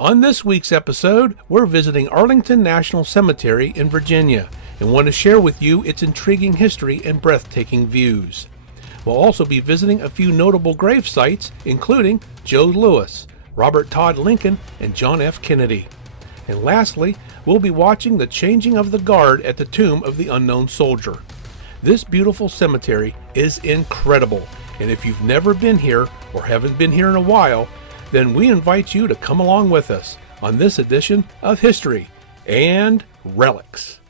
On this week's episode, we're visiting Arlington National Cemetery in Virginia and want to share with you its intriguing history and breathtaking views. We'll also be visiting a few notable grave sites, including Joe Louis, Robert Todd Lincoln, and John F. Kennedy. And lastly, we'll be watching the changing of the guard at the tomb of the unknown soldier. This beautiful cemetery is incredible, and if you've never been here or haven't been here in a while, then we invite you to come along with us on this edition of History and Relics.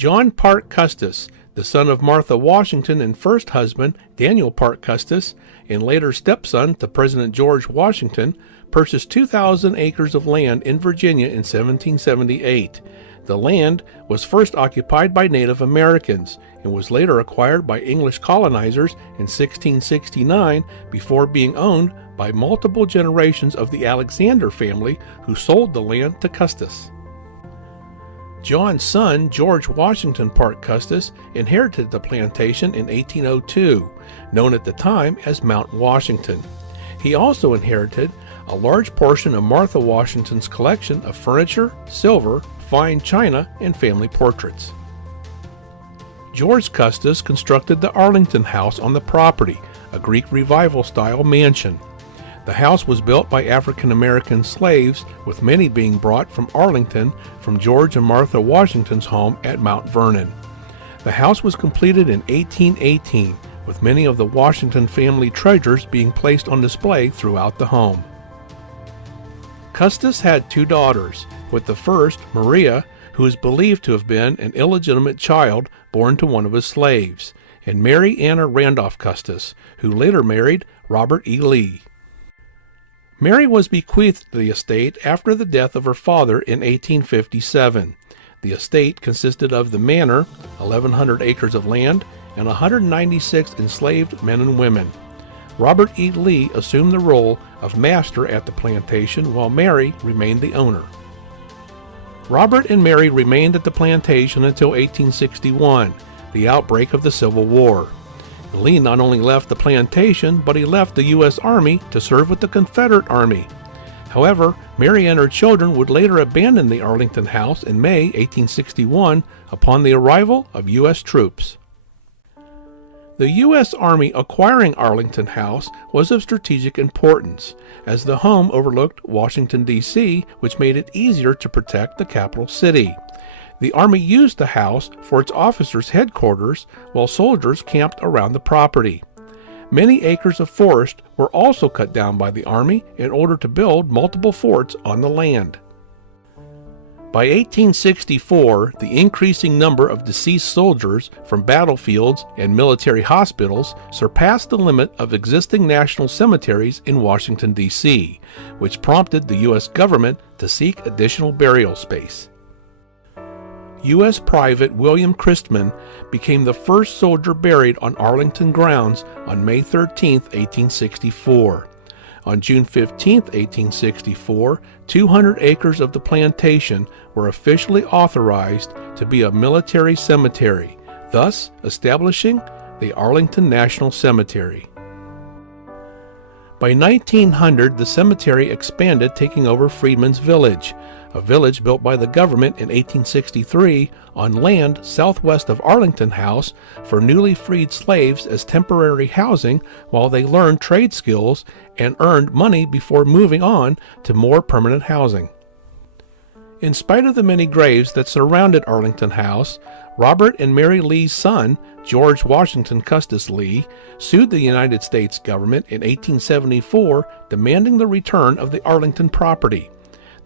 John Parke Custis, the son of Martha Washington and first husband Daniel Parke Custis, and later stepson to President George Washington, purchased 2,000 acres of land in Virginia in 1778. The land was first occupied by Native Americans and was later acquired by English colonizers in 1669 before being owned by multiple generations of the Alexander family, who sold the land to Custis. John's son, George Washington Parke Custis, inherited the plantation in 1802, known at the time as Mount Washington. He also inherited a large portion of Martha Washington's collection of furniture, silver, fine china, and family portraits. George Custis constructed the Arlington House on the property, a Greek Revival-style mansion. The house was built by African-American slaves, with many being brought from Arlington from George and Martha Washington's home at Mount Vernon. The house was completed in 1818, with many of the Washington family treasures being placed on display throughout the home. Custis had two daughters, with the first, Maria, who is believed to have been an illegitimate child born to one of his slaves, and Mary Anna Randolph Custis, who later married Robert E. Lee. Mary was bequeathed the estate after the death of her father in 1857. The estate consisted of the manor, 1,100 acres of land, and 196 enslaved men and women. Robert E. Lee assumed the role of master at the plantation, while Mary remained the owner. Robert and Mary remained at the plantation until 1861, the outbreak of the Civil War. Lee not only left the plantation, but he left the U.S. Army to serve with the Confederate Army. However, Mary and her children would later abandon the Arlington House in May 1861 upon the arrival of U.S. troops. The U.S. Army acquiring Arlington House was of strategic importance, as the home overlooked Washington, D.C., which made it easier to protect the capital city. The Army used the house for its officers' headquarters, while soldiers camped around the property. Many acres of forest were also cut down by the Army in order to build multiple forts on the land. By 1864, the increasing number of deceased soldiers from battlefields and military hospitals surpassed the limit of existing national cemeteries in Washington, D.C., which prompted the U.S. government to seek additional burial space. U.S. Private William Christman became the first soldier buried on Arlington grounds on May 13, 1864. On June 15, 1864, 200 acres of the plantation were officially authorized to be a military cemetery, thus establishing the Arlington National Cemetery. By 1900, the cemetery expanded, taking over Freedman's Village, a village built by the government in 1863 on land southwest of Arlington House for newly freed slaves as temporary housing while they learned trade skills and earned money before moving on to more permanent housing. In spite of the many graves that surrounded Arlington House, Robert and Mary Lee's son, George Washington Custis Lee, sued the United States government in 1874, demanding the return of the Arlington property.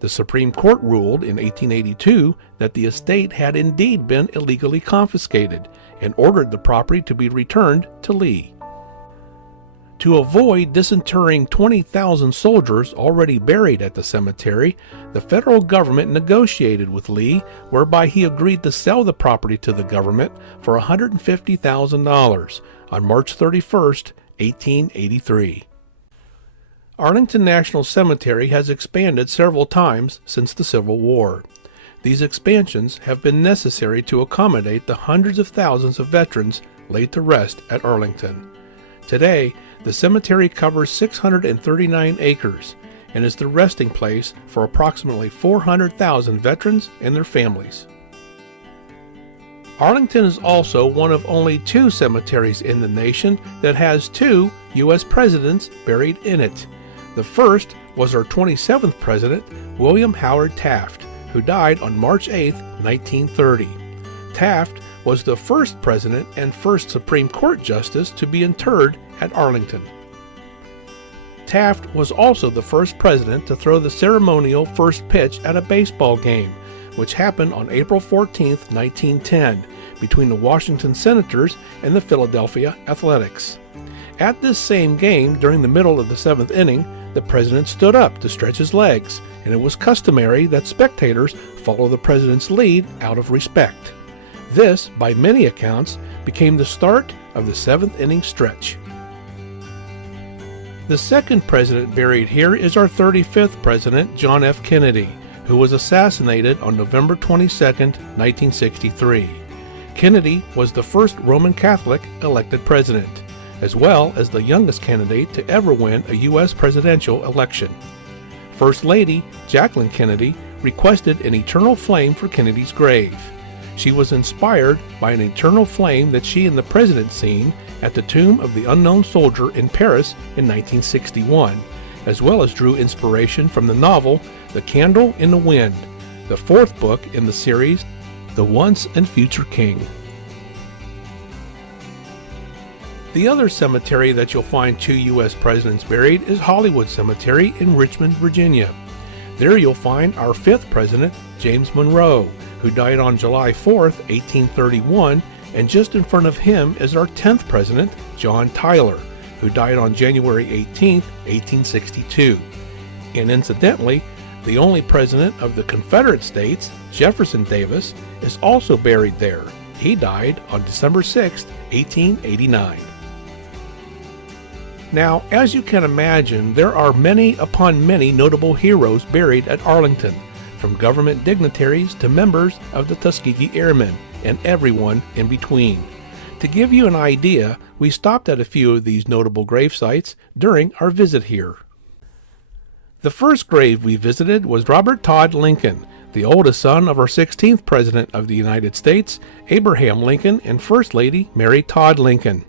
The Supreme Court ruled in 1882 that the estate had indeed been illegally confiscated and ordered the property to be returned to Lee. To avoid disinterring 20,000 soldiers already buried at the cemetery, the federal government negotiated with Lee, whereby he agreed to sell the property to the government for $150,000 on March 31, 1883. Arlington National Cemetery has expanded several times since the Civil War. These expansions have been necessary to accommodate the hundreds of thousands of veterans laid to rest at Arlington. Today, the cemetery covers 639 acres and is the resting place for approximately 400,000 veterans and their families. Arlington is also one of only 2 cemeteries in the nation that has 2 U.S. presidents buried in it. The first was our 27th president, William Howard Taft, who died on March 8, 1930. Taft was the first president and first Supreme Court justice to be interred at Arlington. Taft was also the first president to throw the ceremonial first pitch at a baseball game, which happened on April 14, 1910, between the Washington Senators and the Philadelphia Athletics. At this same game, during the middle of the 7th inning, the president stood up to stretch his legs, and it was customary that spectators follow the president's lead out of respect. This, by many accounts, became the start of the 7th inning stretch. The second president buried here is our 35th president, John F. Kennedy, who was assassinated on November 22, 1963. Kennedy was the first Roman Catholic elected president, as well as the youngest candidate to ever win a U.S. presidential election. First Lady Jacqueline Kennedy requested an eternal flame for Kennedy's grave. She was inspired by an eternal flame that she and the president seen at the tomb of the unknown soldier in Paris in 1961, as well as drew inspiration from the novel The Candle in the Wind, the 4th book in the series The Once and Future King. The other cemetery that you'll find 2 U.S. presidents buried is Hollywood Cemetery in Richmond, Virginia. There you'll find our 5th president, James Monroe, who died on July 4, 1831, and just in front of him is our 10th president, John Tyler, who died on January 18, 1862. And incidentally, the only president of the Confederate States, Jefferson Davis, is also buried there. He died on December 6, 1889. Now, as you can imagine, there are many upon many notable heroes buried at Arlington, from government dignitaries to members of the Tuskegee Airmen, and everyone in between. To give you an idea, we stopped at a few of these notable grave sites during our visit here. The first grave we visited was Robert Todd Lincoln, the oldest son of our 16th President of the United States, Abraham Lincoln, and First Lady Mary Todd Lincoln.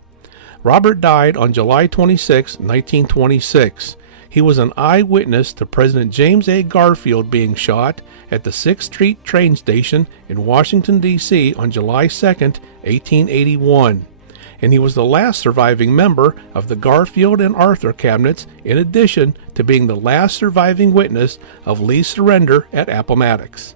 Robert died on July 26, 1926. He was an eyewitness to President James A. Garfield being shot at the 6th Street train station in Washington, D.C. on July 2, 1881. And he was the last surviving member of the Garfield and Arthur cabinets, in addition to being the last surviving witness of Lee's surrender at Appomattox.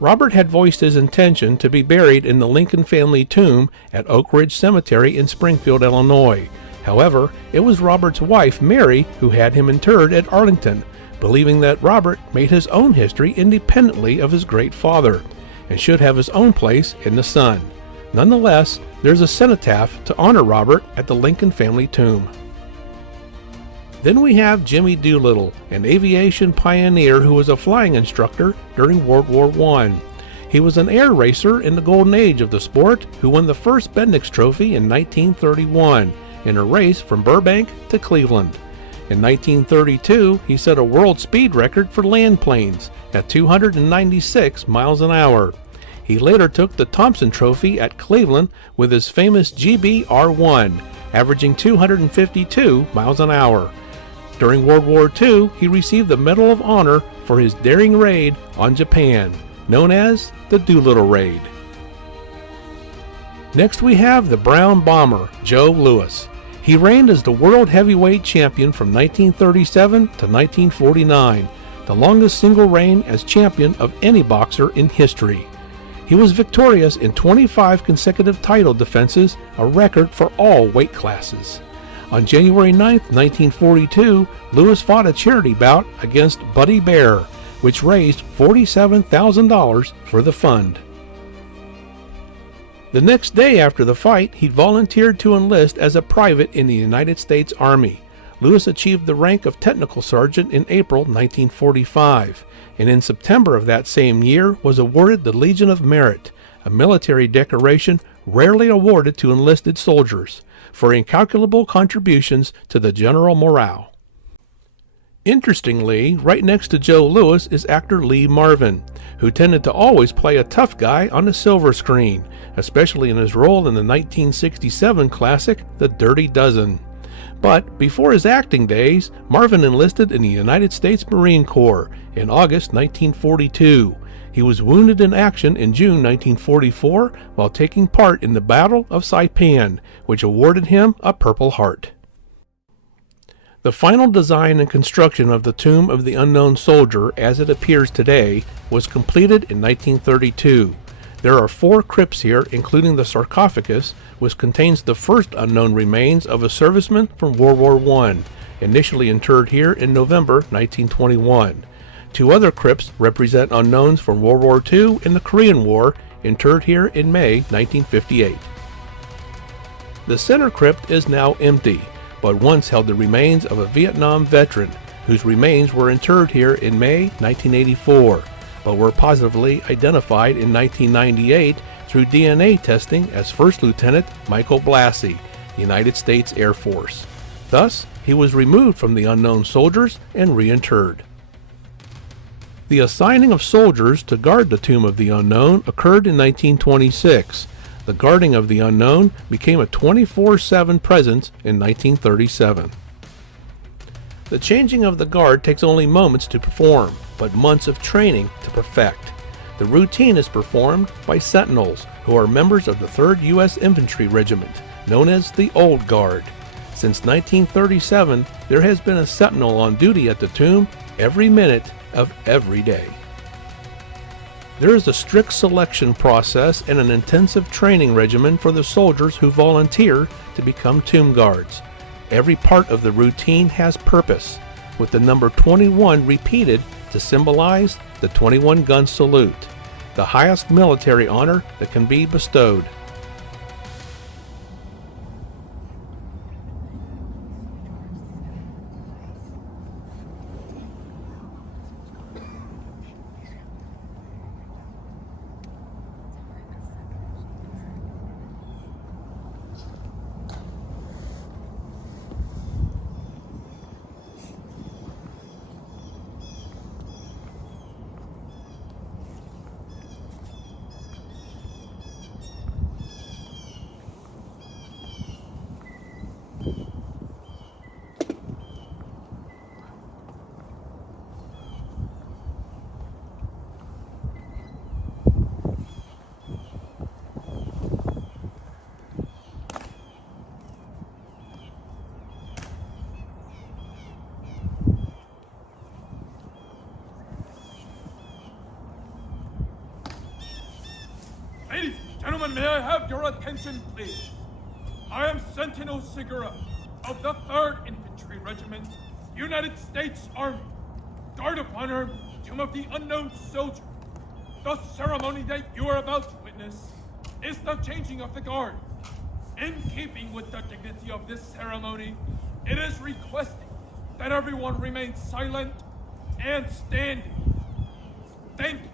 Robert had voiced his intention to be buried in the Lincoln family tomb at Oak Ridge Cemetery in Springfield, Illinois. However, it was Robert's wife, Mary, who had him interred at Arlington, believing that Robert made his own history independently of his great father, and should have his own place in the sun. Nonetheless, there's a cenotaph to honor Robert at the Lincoln family tomb. Then we have Jimmy Doolittle, an aviation pioneer who was a flying instructor during World War I. He was an air racer in the golden age of the sport who won the first Bendix Trophy in 1931 in a race from Burbank to Cleveland. In 1932, he set a world speed record for land planes at 296 miles an hour. He later took the Thompson Trophy at Cleveland with his famous GBR1, averaging 252 miles an hour. During World War II, he received the Medal of Honor for his daring raid on Japan, known as the Doolittle Raid. Next we have the Brown Bomber, Joe Louis. He reigned as the World Heavyweight Champion from 1937 to 1949, the longest single reign as champion of any boxer in history. He was victorious in 25 consecutive title defenses, a record for all weight classes. On January 9, 1942, Louis fought a charity bout against Buddy Bear, which raised $47,000 for the fund. The next day after the fight, he volunteered to enlist as a private in the United States Army. Louis achieved the rank of technical sergeant in April 1945, and in September of that same year was awarded the Legion of Merit, a military decoration rarely awarded to enlisted soldiers, for incalculable contributions to the general morale. Interestingly, right next to Joe Louis is actor Lee Marvin, who tended to always play a tough guy on the silver screen, especially in his role in the 1967 classic The Dirty Dozen. But before his acting days, Marvin enlisted in the United States Marine Corps in August 1942. He was wounded in action in June 1944 while taking part in the Battle of Saipan, which awarded him a Purple Heart. The final design and construction of the Tomb of the Unknown Soldier, as it appears today, was completed in 1932. There are 4 crypts here, including the sarcophagus, which contains the first unknown remains of a serviceman from World War I, initially interred here in November 1921. 2 other crypts represent unknowns from World War II and the Korean War, interred here in May 1958. The center crypt is now empty, but once held the remains of a Vietnam veteran, whose remains were interred here in May 1984, but were positively identified in 1998 through DNA testing as First Lieutenant Michael Blassie, United States Air Force. Thus, he was removed from the unknown soldiers and reinterred. The assigning of soldiers to guard the Tomb of the Unknown occurred in 1926. The guarding of the unknown became a 24/7 presence in 1937. The changing of the guard takes only moments to perform, but months of training to perfect. The routine is performed by sentinels, who are members of the 3rd U.S. Infantry Regiment, known as the Old Guard. Since 1937, there has been a sentinel on duty at the tomb every minute of every day. There is a strict selection process and an intensive training regimen for the soldiers who volunteer to become tomb guards. Every part of the routine has purpose, with the number 21 repeated to symbolize the 21-gun salute, the highest military honor that can be bestowed. Ladies and gentlemen, may I have your attention, please? I am Sentinel Segura of the 3rd Infantry Regiment, United States Army. Guard of Honor, Tomb of the Unknown Soldier. The ceremony that you are about to witness is the changing of the guard. In keeping with the dignity of this ceremony, it is requested that everyone remain silent and standing. Thank you.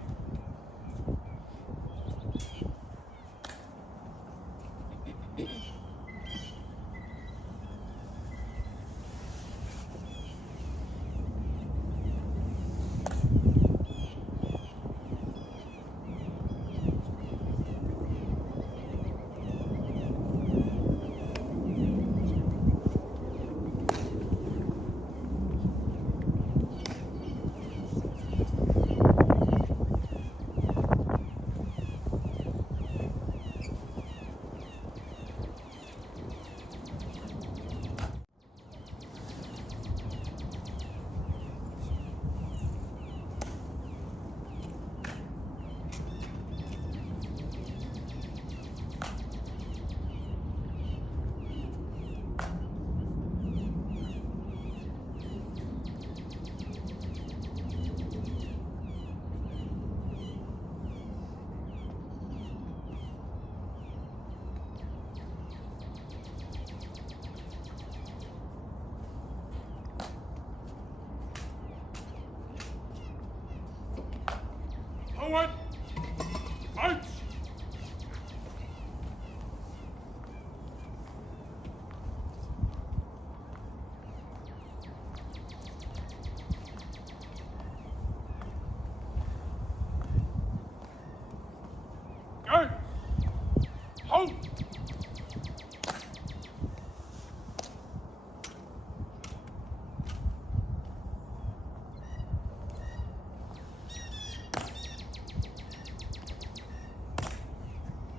Forward! March! Guards! Halt!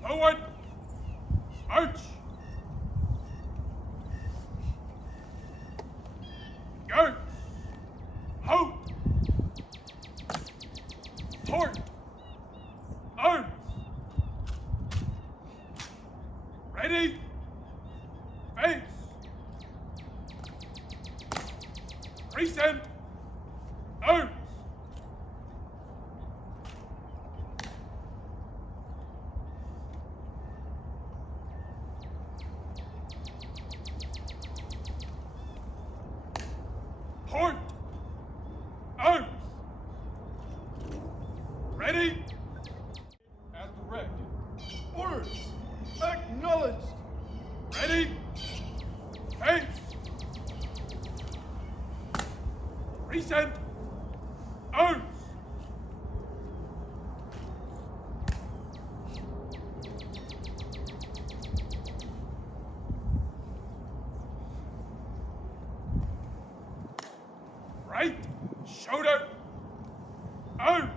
Forward! March! Guards! Halt! Port! Arms! Ready? Face! Present! Arms! Port! Arms! Ready? As directed. Orders! Acknowledged! Ready? Face! Present! Arms! Right shoulder! Arms!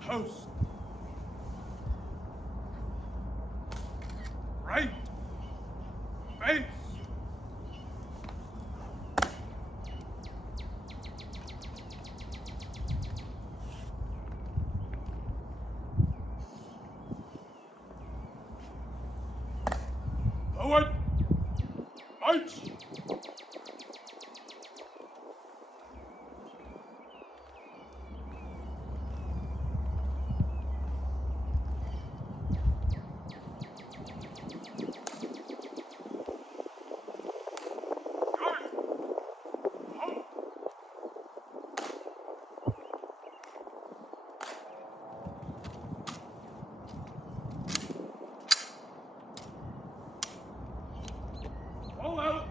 Post! Right! Face! Forward! March! Guard! Halt! All out!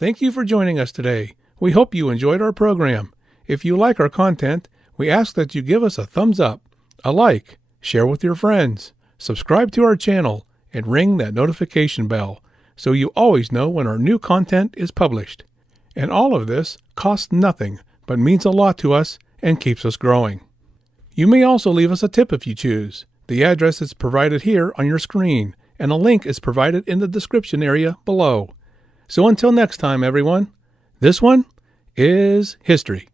Thank you for joining us today. We hope you enjoyed our program. If you like our content, we ask that you give us a thumbs up, a like, share with your friends, subscribe to our channel, and ring that notification bell so you always know when our new content is published. And all of this costs nothing, but means a lot to us and keeps us growing. You may also leave us a tip if you choose. The address is provided here on your screen, and a link is provided in the description area below. So until next time, everyone, this one is history.